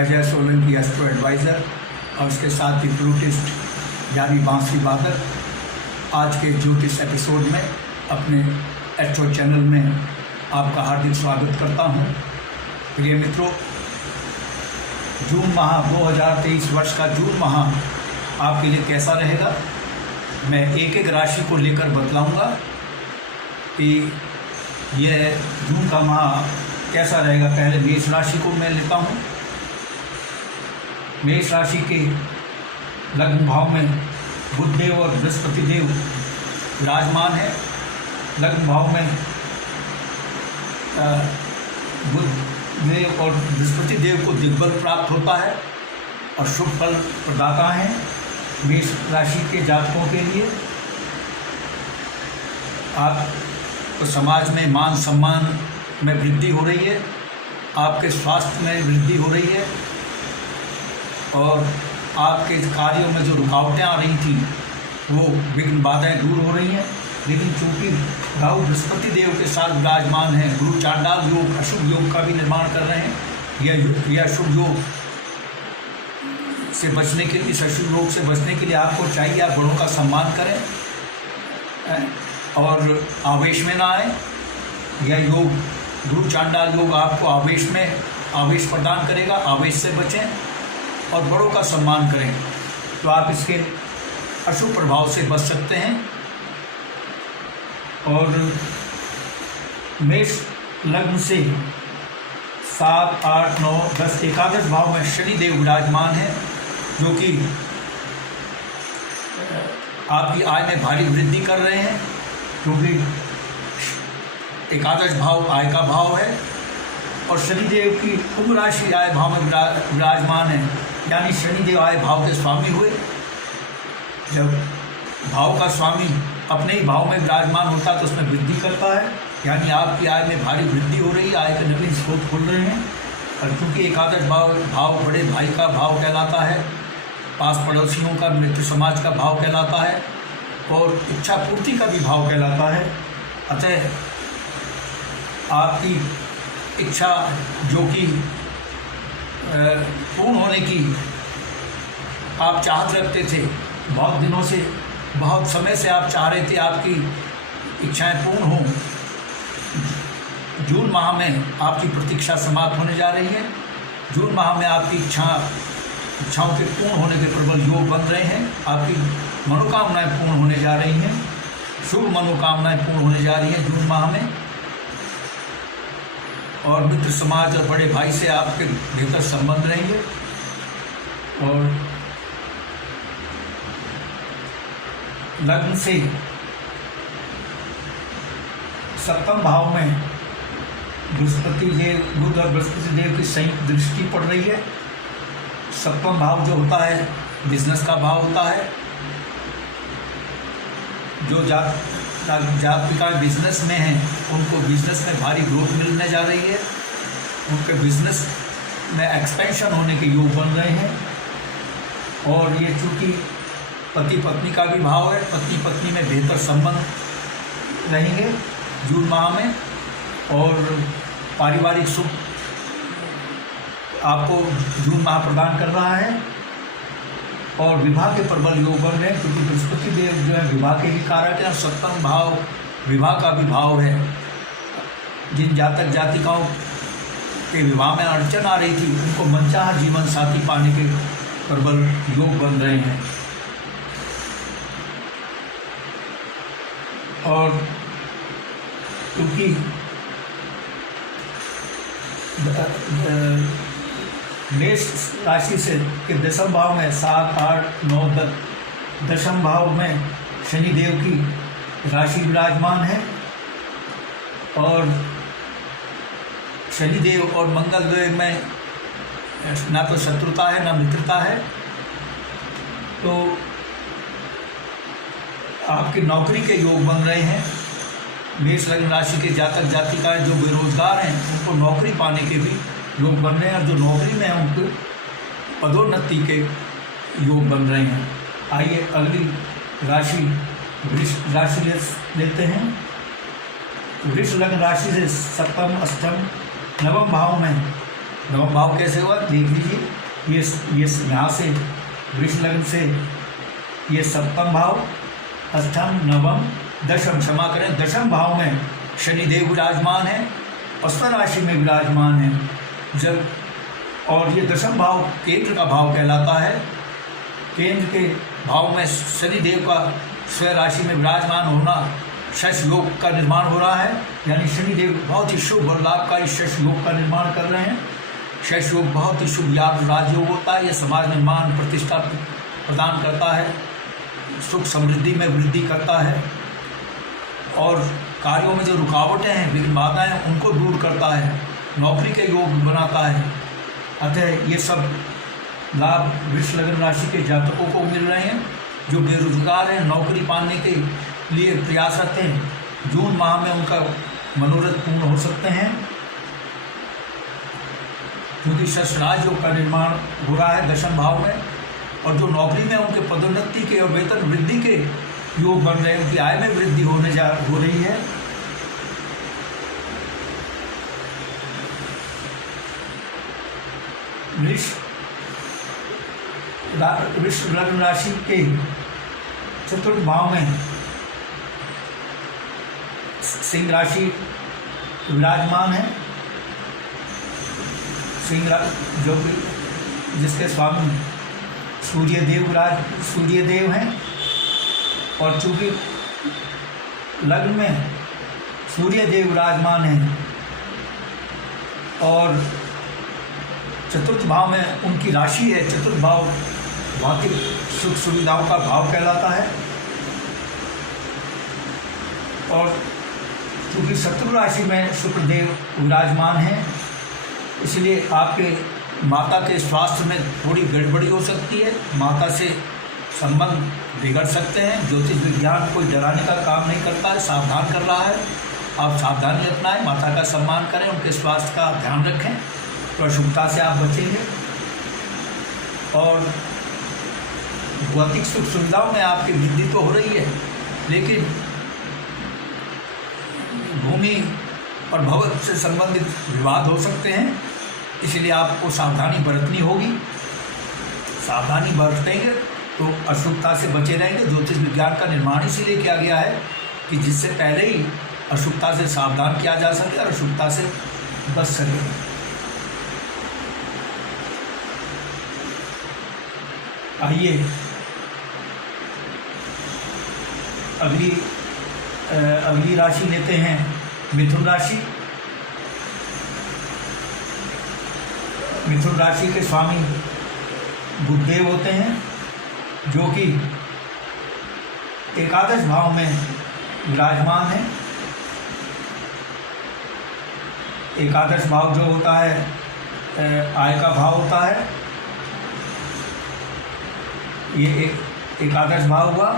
मैं Ajay Solanki astro adviser और उसके साथ ही फ्लूटिस्ट यानी बांसुरी वादक आज के ज्योतिष एपिसोड में अपने एस्ट्रो चैनल में आपका हार्दिक स्वागत करता हूं। प्रिय मित्रों, जून माह 2023 वर्ष का जून माह आपके लिए कैसा रहेगा, मैं एक एक राशि को लेकर बतलाऊंगा कि यह जून का माह कैसा रहेगा। पहले मेष राशि को मैं लेता हूं। मेष राशि के लग्न भाव में बुध देव और बृहस्पति देव विराजमान है। लग्न भाव में बुध देव और बृहस्पति देव को दिग्बल प्राप्त होता है और शुभ फल प्रदाता हैं मेष राशि के जातकों के लिए। आप तो समाज में मान सम्मान में वृद्धि हो रही है, आपके स्वास्थ्य में वृद्धि हो रही है और आपके कार्यों में जो रुकावटें आ रही थी वो विघ्न बाधाएं दूर हो रही हैं। लेकिन चूँकि राहु बृहस्पति देव के साथ विराजमान है, गुरु चांडाल योग अशुभ योग का भी निर्माण कर रहे हैं। यह शुभ योग से बचने के लिए, इस अशुभ योग से बचने के लिए आपको चाहिए आप बड़ों का सम्मान करें और आवेश में ना आए। यह योग गुरु चांडाल योग आपको आवेश प्रदान करेगा। आवेश से बचें और बड़ों का सम्मान करें तो आप इसके अशुभ प्रभाव से बच सकते हैं। और मेष लग्न से 7, 8, 9, 10 एकादश भाव में शनि देव विराजमान है, जो कि आपकी आय में भारी वृद्धि कर रहे हैं, क्योंकि एकादश भाव आय का भाव है और शनिदेव की कुंभ राशि आय भाव में विराजमान है, यानी शनिदेव आय भाव के स्वामी हुए। जब भाव का स्वामी अपने ही भाव में विराजमान होता है तो उसमें वृद्धि करता है, यानी आपकी आय में भारी वृद्धि हो रही है, आय के नवीन स्रोत खुल रहे हैं। और क्योंकि एकादश भाव बड़े भाई का भाव कहलाता है, पास पड़ोसियों का, मित्र समाज का भाव कहलाता है और इच्छा पूर्ति का भी भाव कहलाता है। अतः आपकी इच्छा जो कि पूर्ण होने की आप चाहत रखते थे, बहुत दिनों से, बहुत समय से आप चाह रहे थे आपकी इच्छाएं पूर्ण हों, जून माह में आपकी प्रतीक्षा समाप्त होने जा रही है। जून माह में आपकी इच्छाओं के पूर्ण होने के प्रबल योग बन रहे हैं। आपकी मनोकामनाएं पूर्ण होने जा रही हैं, शुभ मनोकामनाएं पूर्ण होने जा रही हैं जून माह में। और मित्र समाज और बड़े भाई से आपके बेहतर संबंध रहेंगे। और लग्न से सप्तम भाव में बृहस्पति देव, बुध और बृहस्पति देव की संयुक्त दृष्टि पड़ रही है। सप्तम भाव जो होता है बिजनेस का भाव होता है। जो जातिकाएं बिजनेस में हैं उनको बिजनेस में भारी ग्रोथ मिलने जा रही है, उनके बिजनेस में एक्सपेंशन होने के योग बन रहे हैं। और ये चूँकि पति पत्नी का भी भाव है, पत्नी पत्नी में बेहतर संबंध रहेंगे जून माह में। और पारिवारिक सुख आपको जून माह प्रदान कर रहा है। और विवाह के प्रबल योग बन रहे हैं, क्योंकि बृहस्पति देव जो है विवाह के भी कारक है और सप्तम भाव विवाह का भी भाव है। जिन जातक जातिकाओं के विवाह में अड़चन आ रही थी उनको मनचाहा जीवन साथी पाने के प्रबल योग बन रहे हैं। और क्योंकि मेष राशि से के दशम भाव में 7, 8, 9, 10 दशम भाव में शनि देव की राशि विराजमान है। और शनि देव और मंगल देव में ना तो शत्रुता है ना मित्रता है। तो आपकी नौकरी के योग बन रहे हैं। मेष लग्न राशि के जातक जातिकाएं जो बेरोजगार हैं उनको नौकरी पाने के भी योग बन रहे हैं, और जो नौकरी में हैं उनको पदोन्नति के योग बन रहे हैं। आइए अगली राशि वृष राशि लेते हैं। वृष लग्न राशि से सप्तम, अष्टम, नवम भाव में नवम भाव कैसे हुआ देख लीजिए। ये यहाँ से वृष लग्न से ये सप्तम भाव, अष्टम, नवम, दशम, क्षमा करें, दशम भाव में शनिदेव विराजमान है, अश्विन राशि में विराजमान है। जब और ये दशम भाव केंद्र का भाव कहलाता है। केंद्र के भाव में शनिदेव का स्वयं राशि में विराजमान होना शश योग का निर्माण हो रहा है, यानी शनिदेव बहुत ही शुभ और लाभकारी शश योग का निर्माण कर रहे हैं। शश योग बहुत ही शुभ राजयोग होता है। यह समाज में मान प्रतिष्ठा प्रदान करता है, सुख समृद्धि में वृद्धि करता है और कार्यों में जो रुकावटें हैं, विघ्न बाधाएं हैं, उनको दूर करता है, नौकरी के योग बनाता है। अतः ये सब लाभ वृष लग्न राशि के जातकों को मिल रहे हैं। जो बेरोजगार हैं, नौकरी पाने के लिए प्रयासरत हैं, जून माह में उनका मनोरथ पूर्ण हो सकते हैं, क्योंकि शशराज योग का निर्माण हो रहा है दशम भाव में। और जो नौकरी में उनके पदोन्नति के और वेतन वृद्धि के योग बन रहे हैं, उनकी आय में वृद्धि हो रही है। वृष लग्न राशि के चतुर्थ भाव में सिंह राशि विराजमान है। सिंह जो कि जिसके स्वामी सूर्यदेव हैं, और चूंकि लग्न में सूर्यदेव विराजमान हैं और चतुर्थ भाव में उनकी राशि है। चतुर्थ भाव भौतिक सुख सुविधाओं का भाव कहलाता है। और क्योंकि शत्रु राशि में शुक्रदेव विराजमान हैं, इसलिए आपके माता के स्वास्थ्य में थोड़ी गड़बड़ी हो सकती है। माता से संबंध बिगड़ सकते हैं। ज्योतिष विज्ञान कोई डराने का काम नहीं करता है, सावधान कर रहा है। आप सावधानी अपनाएं, माता का सम्मान करें, उनके स्वास्थ्य का ध्यान रखें, तो अशुभता से आप बचेंगे। और भौतिक सुख सुविधाओं में आपकी वृद्धि तो हो रही है, लेकिन भूमि और भवन से संबंधित विवाद हो सकते हैं, इसलिए आपको सावधानी बरतनी होगी। सावधानी बरतेंगे तो अशुभता से बचे रहेंगे। ज्योतिष विज्ञान का निर्माण इसीलिए किया गया है कि जिससे पहले ही अशुभता से सावधान किया जा सके और अशुभता से बच सके। आइए अगली राशि लेते हैं, मिथुन राशि। मिथुन राशि के स्वामी बुधदेव होते हैं, जो कि एकादश भाव में विराजमान है। एकादश भाव जो होता है आय का भाव होता है। ये एकादश भाव हुआ।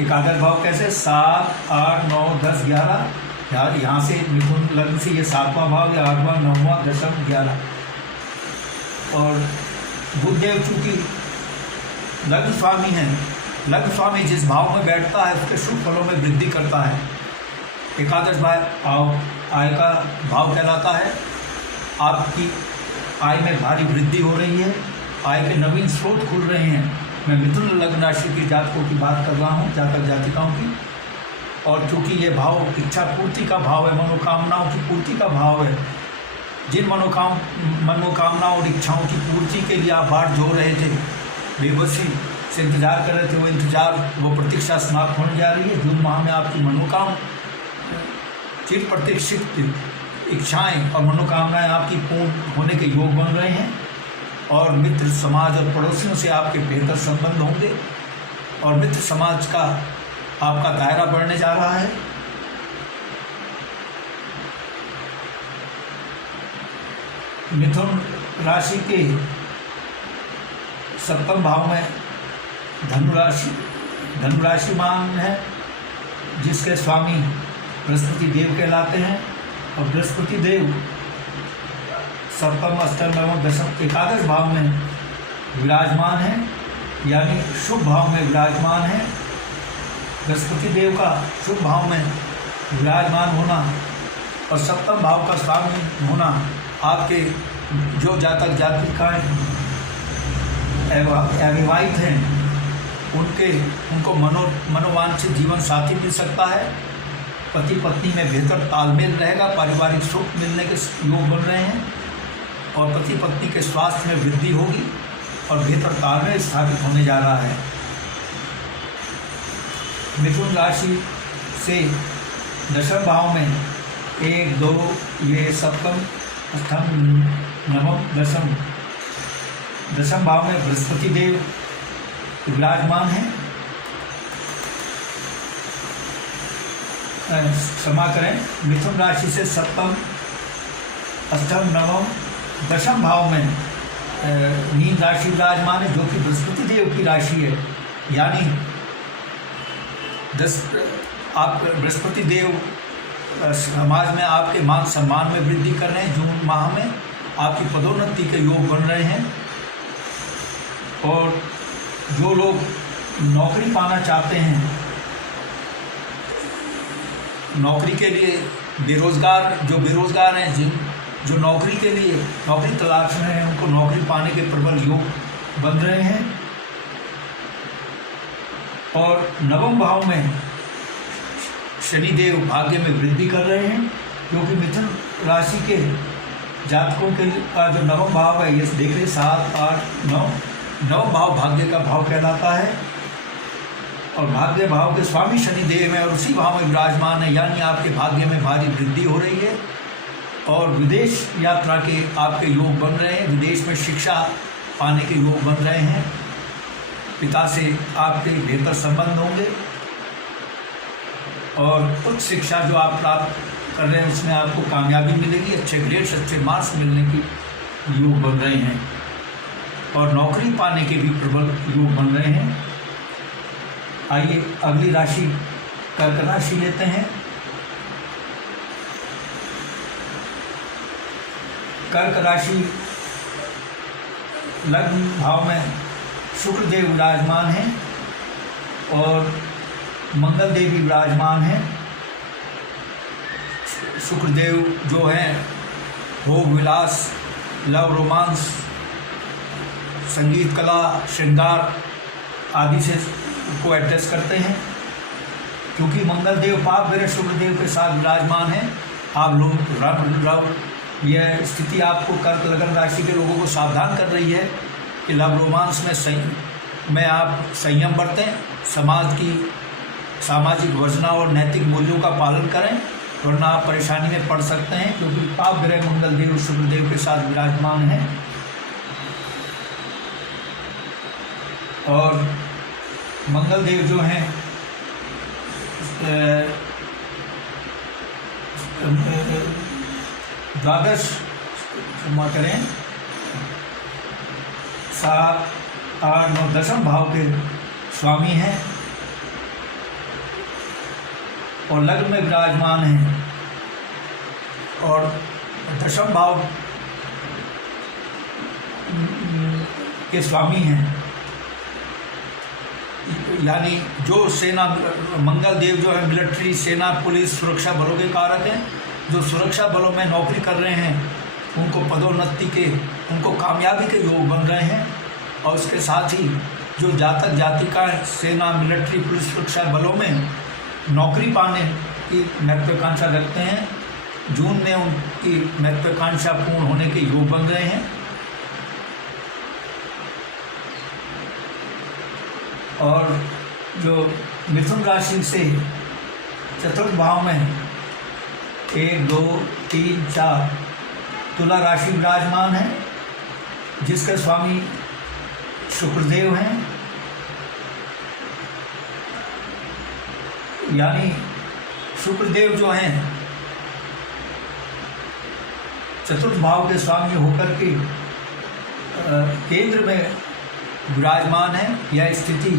एकादश भाव कैसे? 7, 8, 9, 10, 11। यहाँ से मिथुन लग्न से ये 7वां भाव, या 8वां, 9वां, 10वां, 11। और बुधदेव चूँकि लग्न स्वामी हैं, लग्न स्वामी जिस भाव में बैठता है उसके शुभ फलों में वृद्धि करता है। एकादश भाव आय का भाव कहलाता है। आपकी आय में भारी वृद्धि हो रही है, आय के नवीन स्रोत खुल रहे हैं। मैं मिथुन लग्न राशि की जातकों की बात कर रहा हूँ, जातक जातिकाओं की। और चूँकि ये भाव इच्छा पूर्ति का भाव है, मनोकामनाओं की पूर्ति का भाव है। जिन मनोकामनाओं और इच्छाओं की पूर्ति के लिए आप बाट जोड़ रहे थे, बेबसी से इंतजार कर रहे थे, वो इंतजार, वो प्रतीक्षा समाप्त होने जा रही है। जून माह में आपकी चिर प्रतीक्षित इच्छाएं और मनोकामनाएं आपकी पूर्ण होने के योग बन रहे हैं। और मित्र समाज और पड़ोसियों से आपके बेहतर संबंध होंगे, और मित्र समाज का आपका दायरा बढ़ने जा रहा है। मिथुन राशि के सप्तम भाव में धनुराशि मान है, जिसके स्वामी बृहस्पति देव कहलाते हैं। और बृहस्पति देव सप्तम, अष्टम, नवम, दशम, एकादश भाव में विराजमान है, यानी शुभ भाव में विराजमान है। बृहस्पति देव का शुभ भाव में विराजमान होना और सप्तम भाव का स्वामी होना आपके जो जातक जातिकाएँ अविवाहित हैं उनको मनोवांछित जीवन साथी मिल सकता है। पति पत्नी में बेहतर तालमेल रहेगा, पारिवारिक सुख मिलने के योग बन रहे हैं और पति पत्नी के स्वास्थ्य में वृद्धि होगी और बेहतर तालमेल स्थापित होने जा रहा है। मिथुन राशि से दशम भाव में 1, 2 ये सप्तम, अष्टम, नवम, दशम भाव में बृहस्पति देव विराजमान हैं। क्षमा करें, मिथुन राशि से सप्तम, अष्टम, नवम, दशम भाव में मीन राशि विराजमान है, जो कि बृहस्पति देव की राशि है। यानी आप बृहस्पति देव समाज में आपके मान सम्मान में वृद्धि कर रहे हैं। जून माह में आपकी पदोन्नति के योग बन रहे हैं और जो लोग नौकरी पाना चाहते हैं, नौकरी के लिए बेरोजगार हैं, जो नौकरी के लिए नौकरी तलाश में हैं, उनको नौकरी पाने के प्रबल योग बन रहे हैं। और नवम भाव में शनिदेव भाग्य में वृद्धि कर रहे हैं, क्योंकि मिथुन राशि के जातकों के का जो नवम भाव है, ये देख रहे 7, 8, 9, नवम भाव भाग्य का भाव कहलाता है और भाग्य भाव के स्वामी शनिदेव हैं और उसी भाव में विराजमान है। यानी आपके भाग्य में भारी वृद्धि हो रही है और विदेश यात्रा के आपके योग बन रहे हैं, विदेश में शिक्षा पाने के योग बन रहे हैं, पिता से आपके बेहतर संबंध होंगे और उच्च शिक्षा जो आप प्राप्त कर रहे हैं उसमें आपको कामयाबी मिलेगी, अच्छे ग्रेड्स, अच्छे मार्क्स मिलने की योग बन रहे हैं और नौकरी पाने के भी प्रबल योग बन रहे हैं। आइए अगली राशि कर्क राशि लेते हैं। कर्क राशि लग्न भाव में शुक्रदेव विराजमान हैं और मंगल देव भी विराजमान हैं। शुक्रदेव जो हैं भोग विलास, लव, रोमांस, संगीत, कला, श्रृंगार आदि से को एड्रेस करते हैं। क्योंकि मंगल देव पाप ग्रह शुक्रदेव के साथ विराजमान हैं, आप लोग रव यह स्थिति आपको कर्क लग्न राशि के लोगों को सावधान कर रही है कि लव रोमांस में आप संयम बरतें, सामाजिक वर्जना और नैतिक मूल्यों का पालन करें, वरना आप परेशानी में पड़ सकते हैं। क्योंकि पाप ग्रह मंगल देव शुक्रदेव के साथ विराजमान हैं और मंगल देव जो हैं द्वादश क्षमा करें 7, 8, 9 दशम भाव के स्वामी हैं और लग्न में विराजमान हैं और दशम भाव के स्वामी हैं। यानी जो सेना, मंगल देव जो है मिलिट्री, सेना, पुलिस, सुरक्षा बलों के कारक हैं। जो सुरक्षा बलों में नौकरी कर रहे हैं उनको पदोन्नति के, उनको कामयाबी के योग बन रहे हैं और उसके साथ ही जो जातक जातिकाएँ सेना, मिलिट्री, पुलिस, सुरक्षा बलों में नौकरी पाने की महत्वाकांक्षा रखते हैं, जून में उनकी महत्वाकांक्षा पूर्ण होने के योग बन रहे हैं। और जो मिथुन राशि से चतुर्थ भाव में 1, 2, 3, 4 तुला राशि विराजमान है, जिसके स्वामी शुक्रदेव हैं। यानी शुक्रदेव जो हैं चतुर्थ भाव के स्वामी होकर के केंद्र में विराजमान है। यह स्थिति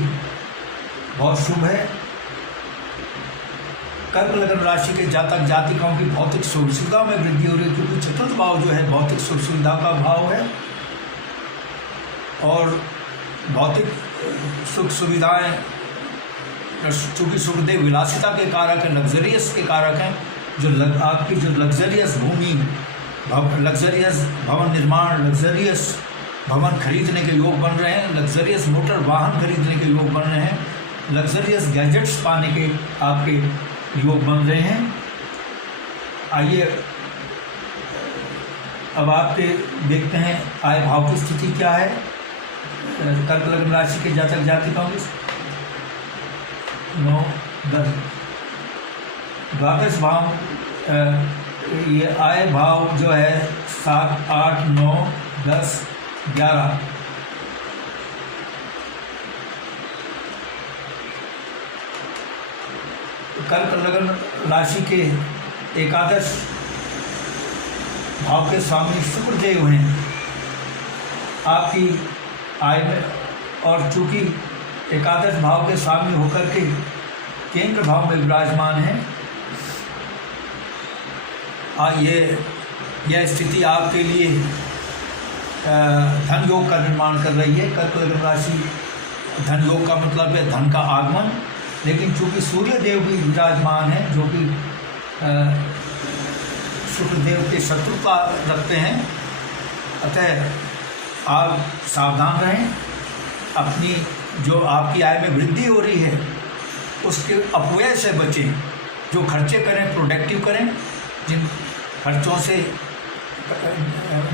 बहुत शुभ है। कर्क लग्न राशि के जातक जातिकाओं की भौतिक सुख सुविधा में वृद्धि हो रही है, क्योंकि चतुर्थ भाव जो है भौतिक सुख सुविधा का भाव है और भौतिक सुख सुविधाएं, चूँकि शुक्रदेव विलासिता के कारक हैं, लग्जरियस के कारक हैं। जो आपकी जो लग्जरियस भूमि, लग्जरियस भवन निर्माण, लग्जरियस भवन खरीदने के योग बन रहे हैं, लग्जरियस मोटर वाहन खरीदने के योग बन रहे हैं, लग्जरियस गैजेट्स पाने के आपके योग बन रहे हैं। आइए अब आपके देखते हैं आय भाव की स्थिति क्या है कर्क लग्न राशि के जातक जातिकाओं की। 9, 10 द्वादश भाव, ये आय भाव जो है 7, 8, 9, 10, 11। कर्क लग्न राशि के एकादश भाव के स्वामी शुक्र देव हैं आपकी आय में, और चूंकि एकादश भाव के स्वामी होकर के केंद्र भाव में विराजमान हैं, यह स्थिति आपके लिए धन योग का निर्माण कर रही है। कर्क लग्न राशि धन योग का मतलब है धन का आगमन, लेकिन चूंकि सूर्य देव भी विराजमान है जो कि शुक्रदेव के शत्रुता रखते हैं, अतः आप सावधान रहें। अपनी जो आपकी आय में वृद्धि हो रही है उसके अपव्यय से बचें। जो खर्चे करें प्रोडक्टिव करें, जिन खर्चों से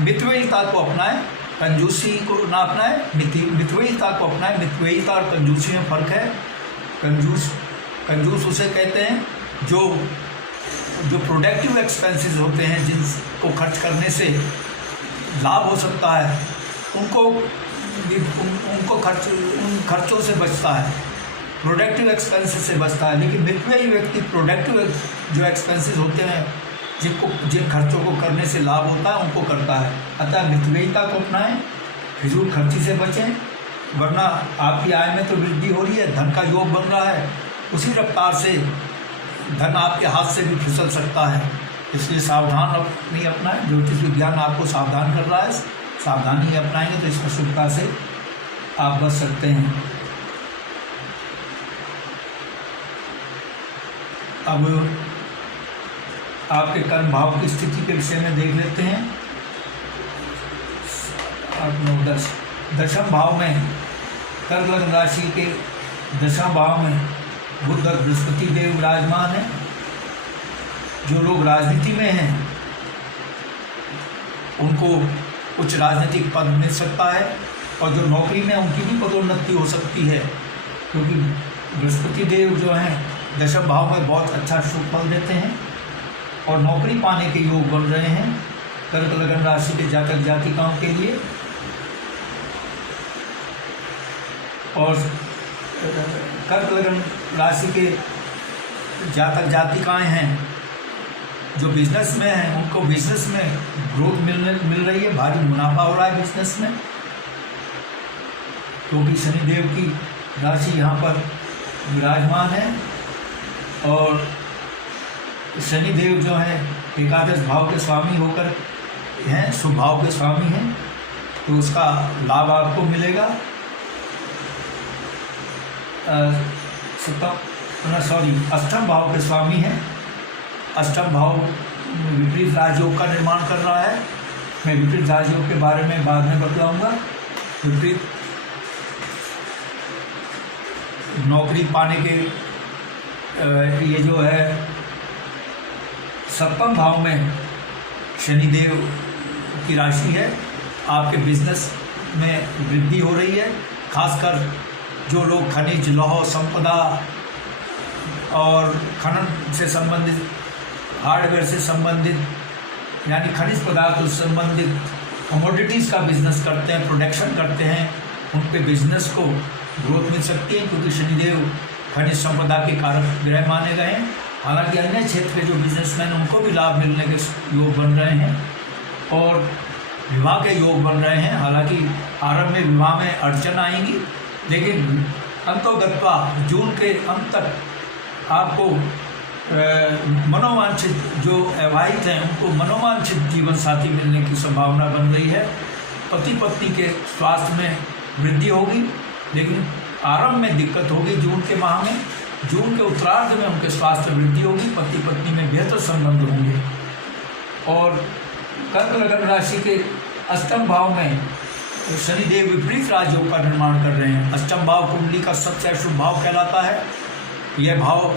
मितव्ययिता को अपनाएं, कंजूसी को ना अपनाएं, मितव्ययिता को अपनाएं। मितव्ययिता और कंजूसी में फ़र्क है। कंजूस उसे कहते हैं जो प्रोडक्टिव एक्सपेंसेस होते हैं, जिनको खर्च करने से लाभ हो सकता है, उन खर्चों से बचता है, प्रोडक्टिव एक्सपेंसेस से बचता है। लेकिन मितव्ययी व्यक्ति प्रोडक्टिव जो एक्सपेंसेस होते हैं, जिन खर्चों को करने से लाभ होता है, उनको करता है। अतः मितव्ययिता को अपनाएं, फिजूल खर्ची से बचें, वरना आपकी आय में तो वृद्धि हो रही है, धन का योग बन रहा है, उसी रफ्तार से धन आपके हाथ से भी फिसल सकता है। इसलिए सावधान नहीं अपनाएं। ज्योतिष विज्ञान आपको सावधान कर रहा है, सावधानी अपनाएंगे तो इस अशुभता से आप बच सकते हैं। अब आपके कर्म भाव की स्थिति के विषय में देख लेते हैं। 8, 9, 10 दशम भाव में कर्क लग्न राशि के दशम भाव में बुध और बृहस्पति देव विराजमान है। जो लोग राजनीति में हैं उनको उच्च राजनीतिक पद मिल सकता है, और जो नौकरी में उनकी भी पदोन्नति हो सकती है, क्योंकि बृहस्पति देव जो हैं दशम भाव में बहुत अच्छा शुभ फल देते हैं और नौकरी पाने के योग बन रहे हैं कर्क लग्न राशि के जातक जातिकाओं के लिए। और कर्क लग्न राशि के जातक जातिकाएं हैं जो बिजनेस में हैं, उनको बिजनेस में ग्रोथ मिल रही है, भारी मुनाफा हो रहा है बिजनेस में, क्योंकि शनिदेव की राशि यहाँ पर विराजमान है। और शनिदेव जो है एकादश भाव के स्वामी होकर हैं, शुभ भाव के स्वामी हैं, तो उसका लाभ आपको मिलेगा। अष्टम भाव के स्वामी हैं। अष्टम भाव विपरीत राजयोग का निर्माण कर रहा है। मैं विपरीत राजयोग के बारे में बाद में बतलाऊंगा। विपरीत नौकरी पाने के ये जो है सप्तम भाव में शनिदेव की राशि है। आपके बिजनेस में वृद्धि हो रही है, खासकर जो लोग खनिज लौह संपदा और खनन से संबंधित, हार्डवेयर से संबंधित यानी खनिज पदार्थ से संबंधित कमोडिटीज़ का बिजनेस करते हैं, प्रोडक्शन करते हैं, उन पे बिजनेस को ग्रोथ मिल सकती है, क्योंकि शनिदेव खनिज संपदा के कारक ग्रह माने गए हैं। हालांकि अन्य क्षेत्र के जो बिजनेसमैन उनको भी लाभ मिलने के योग बन रहे हैं और विवाह के योग बन रहे हैं। हालांकि आरंभ में विवाह में अड़चन आएंगी, लेकिन अंतोगत्वा जून के अंत तक आपको मनोवांछित जो अविवाहित हैं उनको मनोवांछित जीवन साथी मिलने की संभावना बन रही है। पति पत्नी के स्वास्थ्य में वृद्धि होगी, लेकिन आरंभ में दिक्कत होगी जून के माह में। जून के उत्तरार्ध में उनके स्वास्थ्य में वृद्धि होगी, पति पत्नी में बेहतर संबंध होंगे। और कर्क लगन राशि के अष्टम भाव में शनिदेव विपरीत राजयोग का निर्माण कर रहे हैं। अष्टम भाव कुंडली का सबसे अशुभ भाव कहलाता है। यह भाव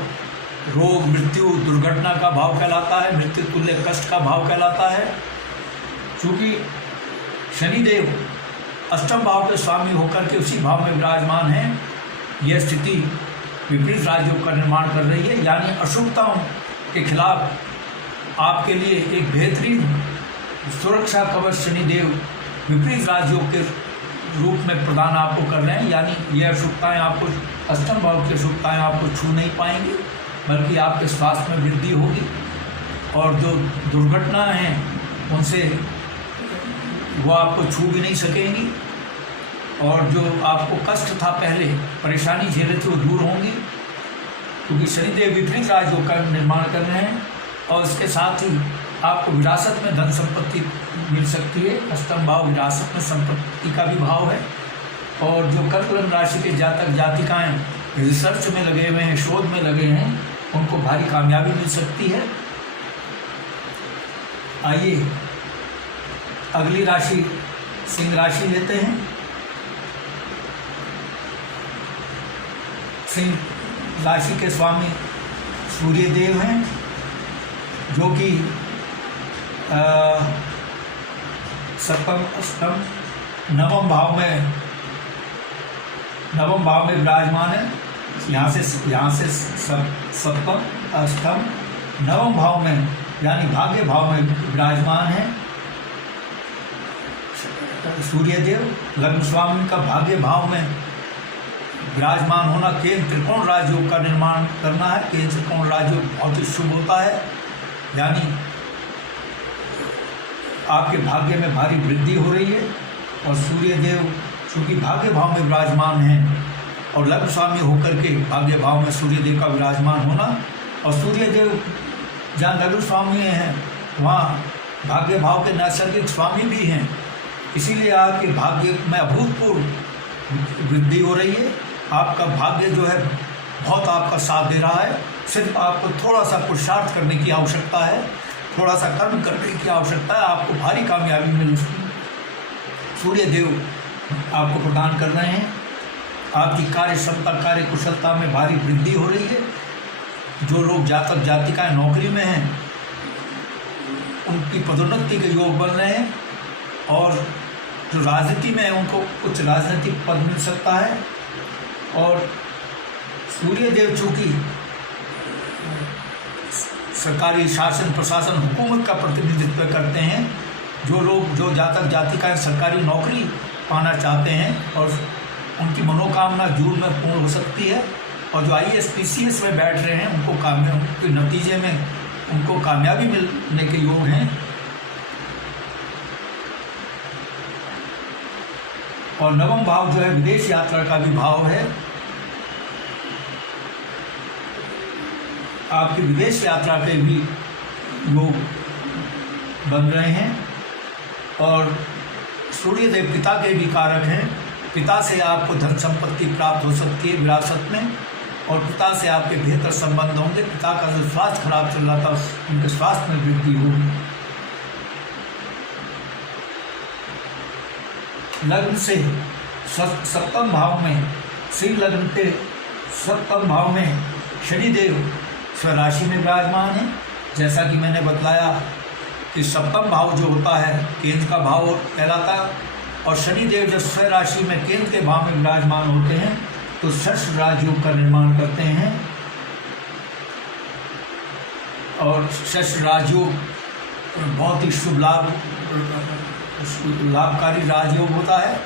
रोग, मृत्यु, दुर्घटना का भाव कहलाता है, मृत्यु तुल्य कष्ट का भाव कहलाता है। चूँकि शनिदेव अष्टम भाव के स्वामी होकर के उसी भाव में विराजमान हैं, यह स्थिति विपरीत राजयोग का निर्माण कर रही है। यानी अशुभताओं के खिलाफ आपके लिए एक बेहतरीन सुरक्षा कवच शनिदेव विपरीत राजयोग के रूप में प्रदान आपको कर रहे हैं। यानी यह अशुभताएँ आपको, अष्टम भाव की अशुभताएँ आपको छू नहीं पाएंगी, बल्कि आपके स्वास्थ्य में वृद्धि होगी और जो दुर्घटनाएँ हैं उनसे वो आपको छू भी नहीं सकेंगी और जो आपको कष्ट था, पहले परेशानी झेले थे, वो दूर होंगी, क्योंकि शनिदेव विपरीत राजयोग का निर्माण कर रहे हैं। और इसके साथ ही आपको विरासत में धन संपत्ति मिल सकती है। अष्टम भाव विरासत में संपत्ति का भी भाव है। और जो कर्क लग्न राशि के जातक जातिकाएं रिसर्च में लगे हुए हैं, शोध में लगे हैं, उनको भारी कामयाबी मिल सकती है। आइए अगली राशि सिंह राशि लेते हैं। सिंह राशि के स्वामी सूर्य देव हैं, जो कि सप्तम, अष्टम, नवम भाव में विराजमान है। यहाँ से सप्तम, अष्टम, नवम भाव में यानी भाग्य भाव में विराजमान है सूर्यदेव। लग्न स्वामी का भाग्य भाव में विराजमान होना केंद्र त्रिकोण राजयोग का निर्माण करना है। केंद्र त्रिकोण राजयोग बहुत ही शुभ होता है, यानी आपके भाग्य में भारी वृद्धि हो रही है। और सूर्यदेव चूँकि भाग्य भाव में विराजमान हैं और लग्न स्वामी होकर के भाग्य भाव में सूर्यदेव का विराजमान होना, और सूर्यदेव जहाँ लग्न स्वामी हैं वहाँ भाग्य भाव के नैसर्गिक स्वामी भी हैं, इसीलिए आपके भाग्य में अभूतपूर्व वृद्धि हो रही है। आपका भाग्य जो है बहुत आपका साथ दे रहा है। सिर्फ आपको थोड़ा सा पुरुषार्थ करने की आवश्यकता है, थोड़ा सा कर्म करने की आवश्यकता है, आपको भारी कामयाबी मिल सूर्य देव आपको प्रदान कर रहे हैं। आपकी कार्य क्षमता, कार्य कुशलता में भारी वृद्धि हो रही है। जो लोग जातक जातिकाएं नौकरी में हैं उनकी पदोन्नति के योग बन रहे हैं, और जो राजनीति में है उनको उच्च राजनीतिक पद मिल सकता है। और सूर्यदेव चूँकि सरकारी शासन, प्रशासन, हुकूमत का प्रतिनिधित्व करते हैं, जो जातक जातिकाएं सरकारी नौकरी पाना चाहते हैं और उनकी मनोकामना जून में पूर्ण हो सकती है। और जो IAS PCS में बैठ रहे हैं उनके नतीजे में उनको कामयाबी मिलने के योग हैं। और नवम भाव जो है विदेश यात्रा का भी भाव है। आपकी विदेश यात्रा के भी योग बन रहे हैं। और सूर्यदेव पिता के भी कारक हैं। पिता से आपको धन संपत्ति प्राप्त हो सकती है विरासत में, और पिता से आपके बेहतर संबंध होंगे। पिता का जो स्वास्थ्य खराब चल रहा था उनके स्वास्थ्य में वृद्धि होगी। लग्न से सप्तम भाव में, सिंह लग्न के सप्तम भाव में शनिदेव स्वराशि में विराजमान है। जैसा कि मैंने बतलाया कि सप्तम भाव जो होता है केंद्र का भाव कहलाता है, और शनिदेव जब स्वराशि में केंद्र के भाव में विराजमान होते हैं तो षष्ठ राजयोग का निर्माण करते हैं। और षष्ठ राजयोग बहुत ही शुभ लाभकारी राजयोग होता है।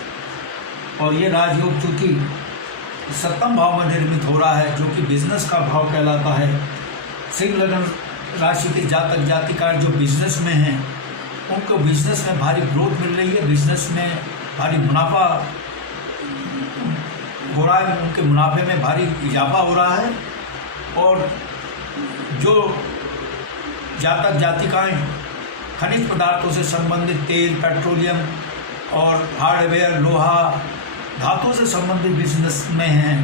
और ये राजयोग चूँकि सप्तम भाव में निर्मित हो रहा है, जो कि बिजनेस का भाव कहलाता है। सिंह लग्न राशि के जातक जातिकाएं जो बिजनेस में हैं उनको बिजनेस में भारी ग्रोथ मिल रही है, बिजनेस में भारी मुनाफा हो रहा है, उनके मुनाफे में भारी इजाफा हो रहा है। और जो जातक जातिकाएं खनिज पदार्थों से संबंधित तेल, पेट्रोलियम और हार्डवेयर, लोहा, धातु से संबंधित बिजनेस में हैं,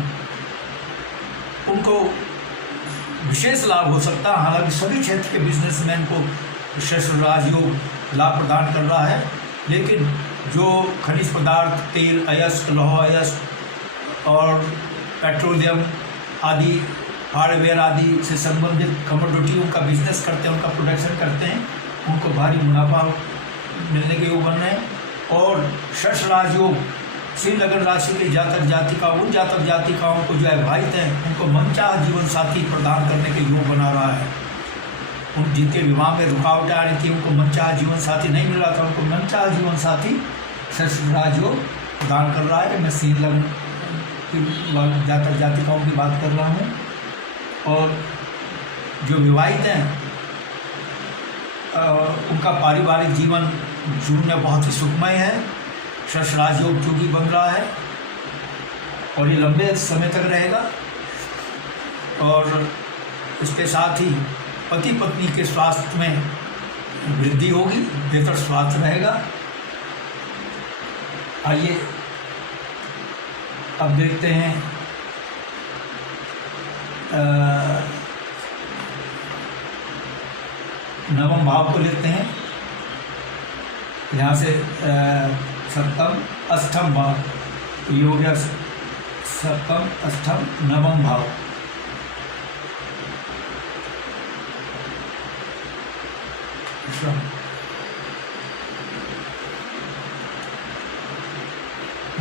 उनको विशेष लाभ हो सकता है। हालांकि सभी क्षेत्र के बिजनेसमैन को षष्ठ राजयोग लाभ प्रदान कर रहा है। लेकिन जो खनिज पदार्थ, तेल, अयस्क, लौह अयस्क और पेट्रोलियम आदि, हार्डवेयर आदि से संबंधित कमोडिटियों का बिजनेस करते हैं, उनका प्रोडक्शन करते हैं, उनको भारी मुनाफा मिलने के योग बन रहे हैं। और षष्ठ राजयोग सिंह लग्न राशि के जातक जातिका, उन जातक जातिकाओं को जो अविवाहित हैं उनको मनचाह जीवन साथी प्रदान करने के योग बना रहा है। उन जिनके विवाह में रुकावटें आ रही थी, उनको मनचाह जीवन साथी नहीं मिल रहा था, उनको मनचाह जीवन साथी षष्ठ राजयोग प्रदान कर रहा है। मैं सिंह लग्न की जातक जातिकाओं की बात कर रहा हूँ। और जो विवाहित हैं उनका पारिवारिक जीवन जून में बहुत ही सुखमय है। षष्ठ राजयोग जोगी बन रहा है और ये लंबे समय तक रहेगा। और इसके साथ ही पति पत्नी के स्वास्थ्य में वृद्धि होगी, बेहतर स्वास्थ्य रहेगा। आइए अब देखते हैं नवम भाव को लेते हैं। यहाँ से सप्तम अष्टम भाव, ये हो गया सप्तम अष्टम नवम भाव।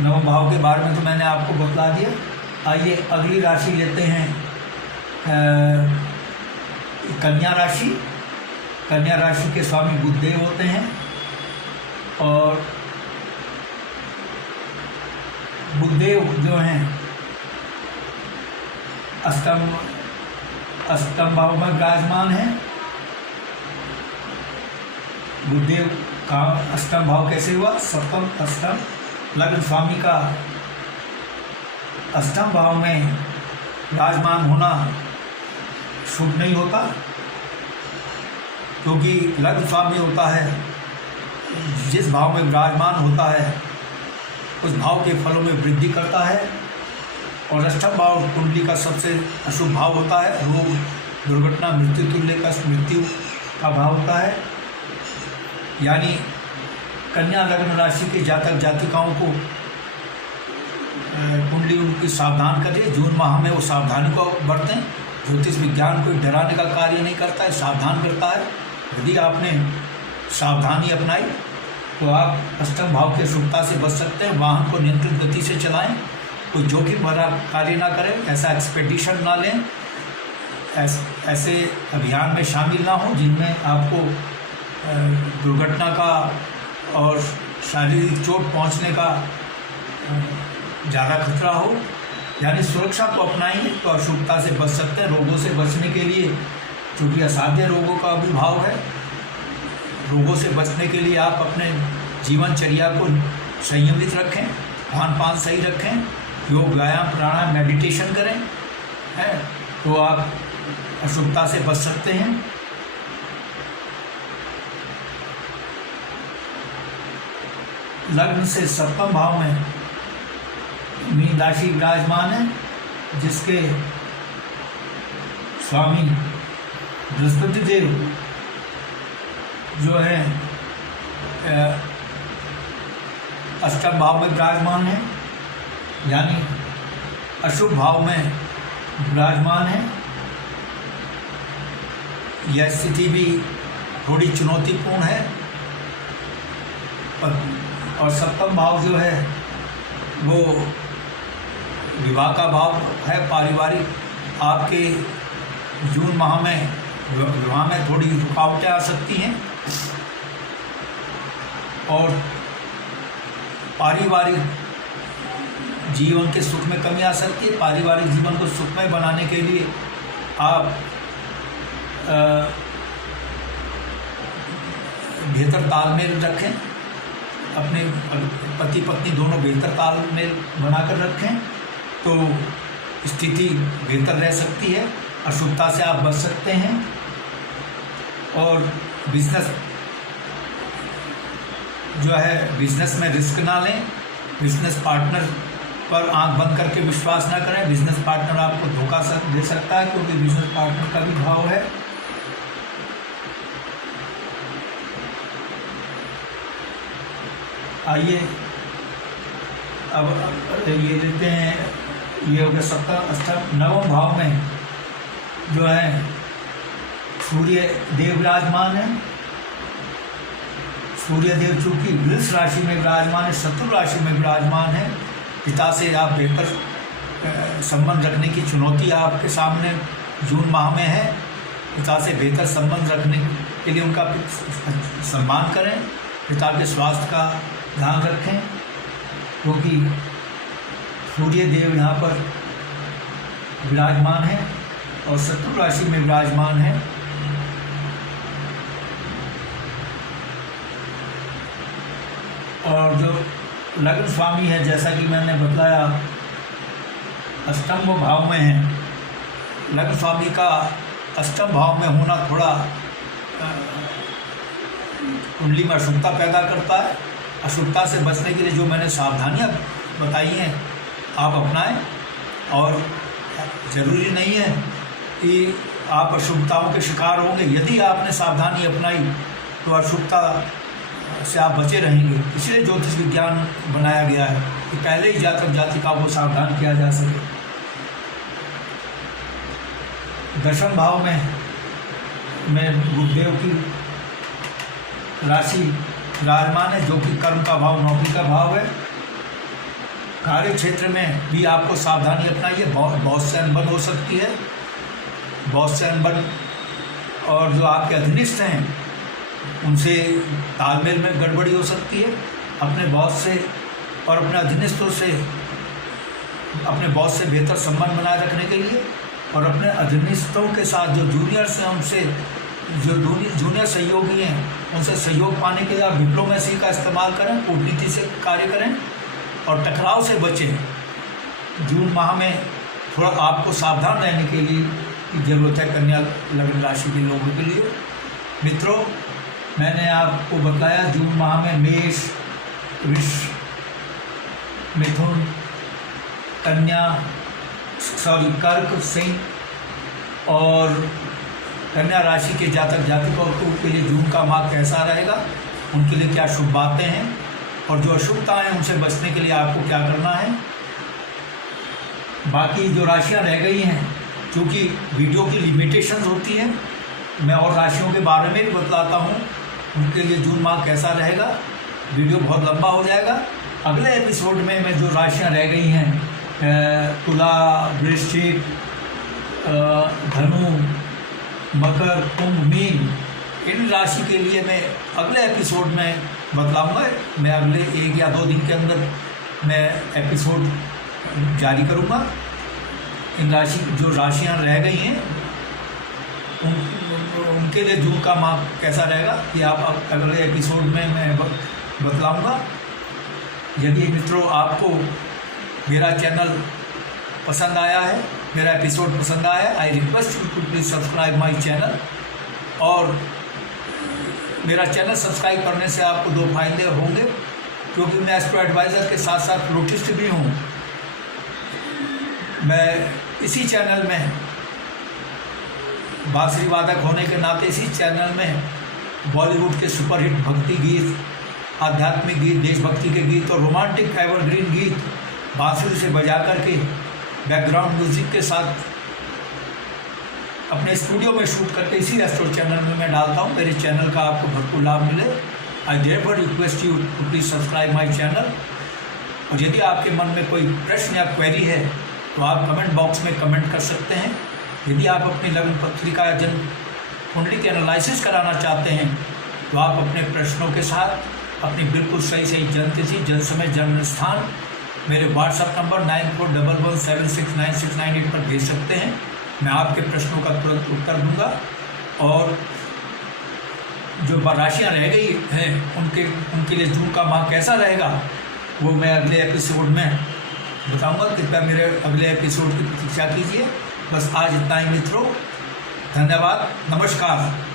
नवम भाव के बारे में तो मैंने आपको बतला दिया। आइए अगली राशि लेते हैं कन्या राशि। कन्या राशि के स्वामी बुधदेव होते हैं और बुधदेव जो हैं अष्टम भाव में विराजमान हैं। बुधदेव का अष्टम भाव कैसे हुआ? सप्तम अष्टम लग्न स्वामी का अष्टम भाव में विराजमान होना शुभ नहीं होता, क्योंकि लग्न स्वामी होता है जिस भाव में विराजमान होता है उस भाव के फलों में वृद्धि करता है। और अष्टम भाव कुंडली का सबसे अशुभ भाव होता है, रोग दुर्घटना मृत्यु तुल्य का मृत्यु का भाव होता है। यानी कन्या लग्न राशि के जातक जातिकाओं को कुंडली उनकी सावधान करें। जून माह में वो सावधानी को बरतें। ज्योतिष विज्ञान कोई डराने का कार्य नहीं करता है, सावधान करता है। यदि आपने सावधानी अपनाई तो आप अष्टम भाव की अशुभता से बच सकते हैं। वाहन को नियंत्रित गति से चलाएं, कोई जोखिम भरा कार्य ना करें, ऐसा एक्सपेडिशन ना लें, ऐसे अभियान में शामिल ना हो जिनमें आपको दुर्घटना का और शारीरिक चोट पहुंचने का ज़्यादा खतरा हो। यानी सुरक्षा को अपनाएंगे तो अशुभता से बच सकते हैं। रोगों से बचने के लिए, क्योंकि असाध्य रोगों का भी भाव है, रोगों से बचने के लिए आप अपने जीवनचर्या को संयमित रखें, खान पान सही रखें, योग व्यायाम प्राणायाम मेडिटेशन करें, है तो आप अशुभता से बच सकते हैं। लग्न से सप्तम भाव में मीन राशि विराजमान है, जिसके स्वामी बृहस्पति देव जो है अष्टम भाव में विराजमान है, यानी अशुभ भाव में विराजमान है। यह स्थिति भी थोड़ी चुनौतीपूर्ण है। और सप्तम भाव जो है वो विवाह का भाव है, पारिवारिक। आपके जून माह में विवाह में थोड़ी रुकावटें आ सकती हैं और पारिवारिक जीवन के सुख में कमी आ सकती है। पारिवारिक जीवन को सुखमय बनाने के लिए आप बेहतर तालमेल रखें, अपने पति पत्नी दोनों बेहतर तालमेल बनाकर रखें तो स्थिति बेहतर रह सकती है, अशुभता से आप बच सकते हैं। और बिजनेस जो है, बिजनेस में रिस्क ना लें, बिजनेस पार्टनर पर आंख बंद करके विश्वास ना करें। बिजनेस पार्टनर आपको धोखा दे सकता है, क्योंकि बिजनेस पार्टनर का भी भाव है। आइए अब ये लेते हैं, ये हो गया सप्तम अष्टम नवम भाव में जो है सूर्य देव विराजमान है। सूर्य देव चूँकि वृष राशि में विराजमान है, शत्रु राशि में विराजमान है, पिता से आप बेहतर संबंध रखने की चुनौती आपके सामने जून माह में है। पिता से बेहतर संबंध रखने के लिए उनका सम्मान करें, पिता के स्वास्थ्य का ध्यान रखें, क्योंकि सूर्य देव यहाँ पर विराजमान है और शत्रु राशि में विराजमान है। और जो लग्न स्वामी है, जैसा कि मैंने बताया, अष्टम भाव में है। लग्न स्वामी का अष्टम भाव में होना थोड़ा कुंडली में अशुभता पैदा करता है। अशुभता से बचने के लिए जो मैंने सावधानियां बताई हैं आप अपनाएं, और ज़रूरी नहीं है कि आप अशुभताओं के शिकार होंगे। यदि आपने सावधानी अपनाई तो अशुभता से आप बचे रहेंगे। इसलिए ज्योतिष विज्ञान बनाया गया है कि पहले ही जातक जातिकाओं को सावधान किया जा सके। दशम भाव में गुरुदेव की राशि विराजमान है, जो कि कर्म का भाव, नौकरी का भाव है। कार्य क्षेत्र में भी आपको सावधानी अपनाइए। बहुत से अनबन हो सकती है, बहुत से अनबन, और जो आपके अधीनस्थ हैं उनसे तालमेल में गड़बड़ी हो सकती है। अपने बॉस से और अपने अधीनस्थों से, अपने बॉस से बेहतर संबंध बनाए रखने के लिए और अपने अधीनस्थों के साथ जो जूनियर्स हैं उनसे, जो जूनियर सहयोगी हैं उनसे सहयोग पाने के लिए आप डिप्लोमेसी का इस्तेमाल करें, कूटनीति से कार्य करें और टकराव से बचें। जून माह में थोड़ा आपको सावधान रहने के लिए ज़रूरत है कन्या लग्न राशि के लोगों के लिए। मित्रों, मैंने आपको बताया जून माह में मेष, वृष, मिथुन, कन्या, कर्क, सिंह और कन्या राशि के जातक जातिकों के लिए जून का माह कैसा रहेगा, उनके लिए क्या शुभ बातें हैं और जो अशुभताएं हैं उनसे बचने के लिए आपको क्या करना है। बाकी जो राशियां रह गई हैं, क्योंकि वीडियो की लिमिटेशंस होती हैं, मैं और राशियों के बारे में भी बतलाता हूं, उनके लिए जून माह कैसा रहेगा। वीडियो बहुत लंबा हो जाएगा। अगले एपिसोड में मैं जो राशियां रह गई हैं, तुला, वृश्चिक, धनु, मकर, कुंभ, मीन, इन राशि के लिए मैं अगले एपिसोड में बतलाऊंगा। मैं अगले 1 या 2 दिन के अंदर मैं एपिसोड जारी करूंगा। इन जो राशियां रह गई हैं उनके लिए जून का माह कैसा रहेगा कि आप अगले एपिसोड में मैं बतलाऊंगा। यदि मित्रों आपको मेरा चैनल पसंद आया है, मेरा एपिसोड पसंद आया है, I request you to please subscribe my channel. और मेरा चैनल सब्सक्राइब करने से आपको 2 फायदे होंगे, क्योंकि मैं एस्ट्रो एडवाइज़र के साथ साथ फ्लूटिस्ट भी हूँ। मैं इसी चैनल में बांसुरी वादक होने के नाते इसी चैनल में बॉलीवुड के सुपरहिट भक्ति गीत, आध्यात्मिक गीत, देशभक्ति के गीत और रोमांटिक एवरग्रीन गीत बांसुरी से बजा करके बैकग्राउंड म्यूजिक के साथ अपने स्टूडियो में शूट करके इसी एस्ट्रो चैनल में मैं डालता हूँ। मेरे चैनल का आपको भरपूर लाभ मिले। I therefore request you to please subscribe my channel. और यदि आपके मन में कोई प्रश्न या क्वेरी है तो आप कमेंट बॉक्स में कमेंट कर सकते हैं। यदि आप अपनी लग्न पत्रिका या जन्म कुंडली के एनालिसिस कराना चाहते हैं तो आप अपने प्रश्नों के साथ अपनी बिल्कुल सही जन्मतिथि, जन्म समय, जन्म स्थान मेरे व्हाट्सएप नंबर 9411769698 पर भेज सकते हैं। मैं आपके प्रश्नों का तुरंत उत्तर दूंगा। और जो राशियाँ रह गई हैं उनके लिए जून का माह कैसा रहेगा वो मैं अगले एपिसोड में बताऊंगा। कृपया मेरे अगले एपिसोड की प्रतीक्षा कीजिए। बस आज इतना ही मित्रों, धन्यवाद, नमस्कार।